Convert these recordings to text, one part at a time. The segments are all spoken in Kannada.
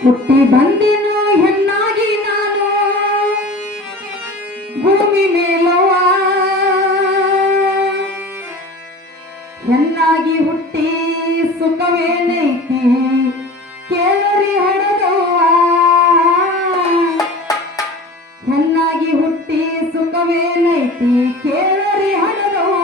ಹುಟ್ಟಿ ಬಂದೆನು ಹೆಣ್ಣಾಗಿ ನಾನು ಭೂಮಿ ಮೇಲವ ಹೆಣ್ಣಾಗಿ ಹುಟ್ಟಿ ಸುಖವೇನೈತಿ ಕೇಳರಿ ಹಡದವ್ವ ಹೆಣ್ಣಾಗಿ ಹುಟ್ಟಿ ಸುಖವೇನೈತಿ ಕೇಳರಿ ಹಡದವ್ವ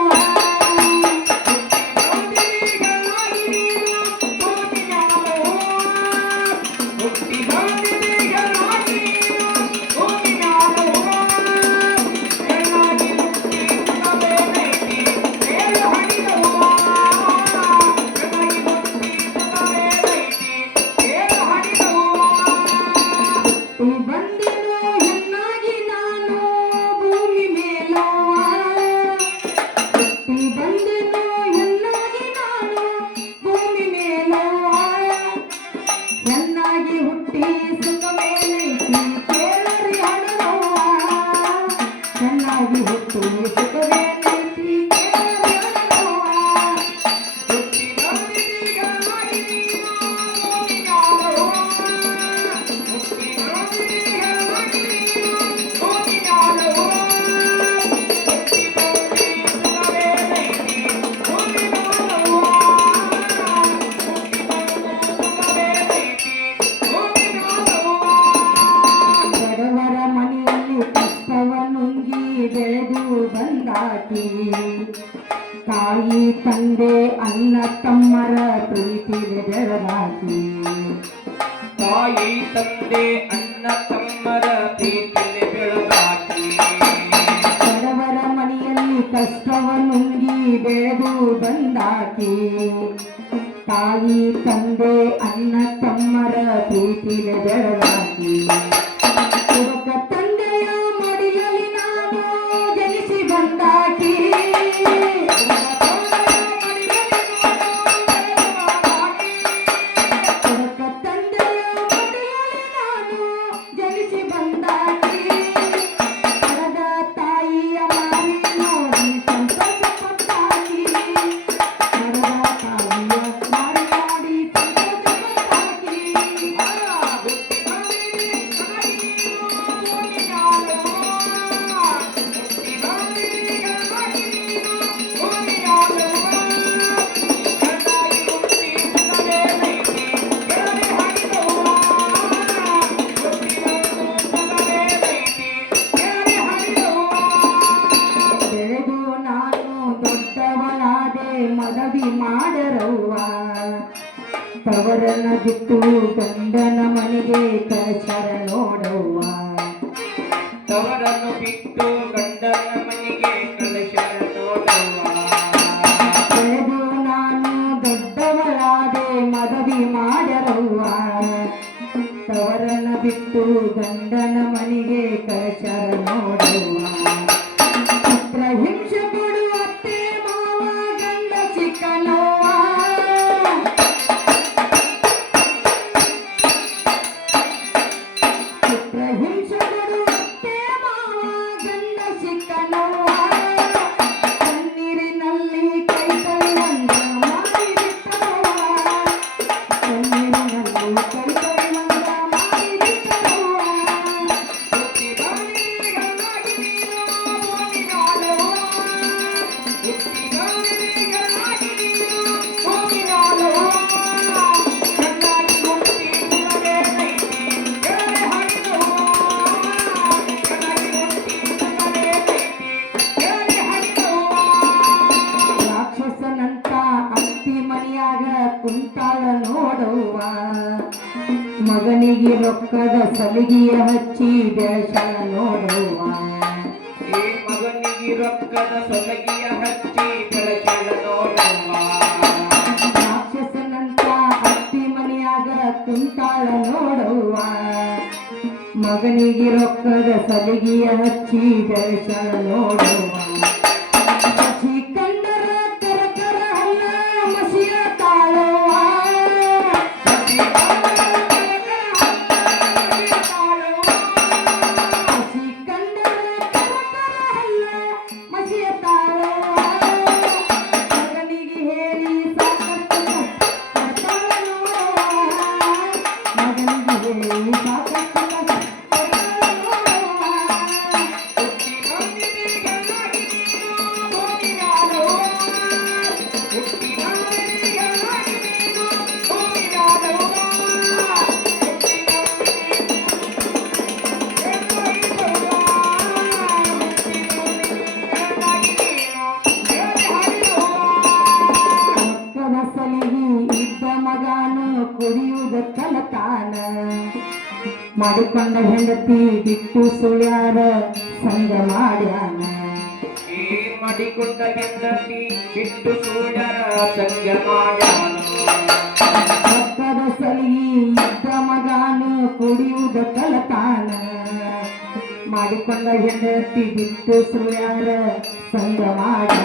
ತಾಯಿ ತಂದೆ ಅಣ್ಣ ತಮ್ಮರ ಪ್ರೀತಿಲಿ ಬೆಳಗಾಕಿ ತಾಯಿ ತಂದೆ ಅಣ್ಣ ತಮ್ಮರ ಪ್ರೀತಿಲಿ ಬೆಳಗಾಕಿ ಬಡವರ ಮನೆಯಲ್ಲಿ ಕಷ್ಟವ ನುಂಗಿ ಬೆಳೆದು ಬಂದಾಕಿ ತಾಯಿ ತಂದೆ ಅಣ್ಣ ತಮ್ಮರ ಪ್ರೀತಿಲಿ ಬೆಳಗಾಕಿ ತಂದೆಯ ಮಡಿಯಲ್ಲಿ ನಾನು ಜನಿಸಿ ಬಂದಾಕಿ ಮನವಿ ಮಾಡರವ್ವ ತವರನ್ನ ಬಿಟ್ಟು ಗಂಡನ ಮನೆಗೆ ಕಳಸರ ನೋಡವ್ವ ತವರನ್ನು ಬಿಟ್ಟು ಗಂಡನ ಮನೆಗೆ ಕಳಸರ ನೋಡವ್ವ ಬೆಳೆದು ನಾನು ದೊಡ್ಡವಳಾದೆ ಮನವಿ ಮಾಡರವ್ವ ತವರನ್ನ ಬಿಟ್ಟು ಗಂಡನ ಮನೆಗೆ ಕಳಸರ ನೋಡವ್ವ ಹಿಂಸೆ ಕೊಡುವ ಅತ್ತೆ ಮಾವ ಗಂಡ ಸಿಕ್ಕನವ್ವ ಹಿಂಸೆ ಕೊಡುವ ಅತ್ತೆ ಮಾವ ಗಂಡ ಸಿಕ್ಕನವ್ವ ಕಣ್ಣೀರಿನಲ್ಲಿ ಕೈ ಕೈವಂದ ಮಾಡಿಬಿಟ್ಟವ್ವ ಕಣ್ಣೀರಿನಲ್ಲಿ ಕೈ ಕೈವಂದ ಮಾಡಿಬಿಟ್ಟವ್ವ ರೊಕ್ಕದ ಸಲಿಗೆಯ ಹಚ್ಚಿ ಬೆಳೆಸಳ ನೋಡುವ ಈ ಮಗನಿಗೆ ರೊಕ್ಕದ ಸೊಲಗಿಯ ಹಚ್ಚಿ ಬೆಳೆಸಲ ನೋಡುವ ರಾಕ್ಷಸನಂತ ಅತ್ತಿ ಮನೆಯಾಗ ಕುಂತಾಳ ನೋಡುವ ಮಗನಿಗೆ ರೊಕ್ಕದ ಸಲಿಗೆಯ ಹಚ್ಚಿ ಬೆಳೆಸಳ ನೋಡುವ ಹಚ್ಚಿ ಕಂಡರ ಕರಕರ ಹಲ್ಲ ಮಸಿಯ ತಾಳುವ ಹಸಿ ಕಂಡರ ಕರಕರ ಹಲ್ಲ ಮಸಿಯ ತಾಳುವ ಮಗನಿಗೆ ಹೇಳಿ ಸಾಕಷ್ಟು ಕಷ್ಟಪಡ್ತಾಳ ನೋಡುವ ಮಗನಿಗೆ ಹೇಳಿ ಸಾಕಷ್ಟು ರೊಕ್ಕದ ಸಲಿಗೆ ಇದ್ದ ಮಗನು ಕುಡಿಯುವುದ ಕಲತಾನ ಮಾಡಿಕೊಂಡ ಹೆಂಡತಿ ಬಿಟ್ಟು ಸುಳ್ಯಾರ ಸಂಗ ಮಾಡ್ಯಾನ ಈ ಮಾಡಿಕೊಂಡ ಹೆಂಡತಿ ಬಿಟ್ಟು ಸೂಡರ ಸಂಗ ಮಾಡ್ಯಾನು ರೊಕ್ಕದ ಸಲಿಗೆ ಇದ್ದ ಮಗನು ಕುಡಿಯುವುದ ಕಲತಾನ ಮಾಡಿಕೊಂಡ ಹೆಂಡತಿ ಬಿಟ್ಟು ಸುಳ್ಯಾರ ಸಂಗ ಮಾಡ್ಯಾನ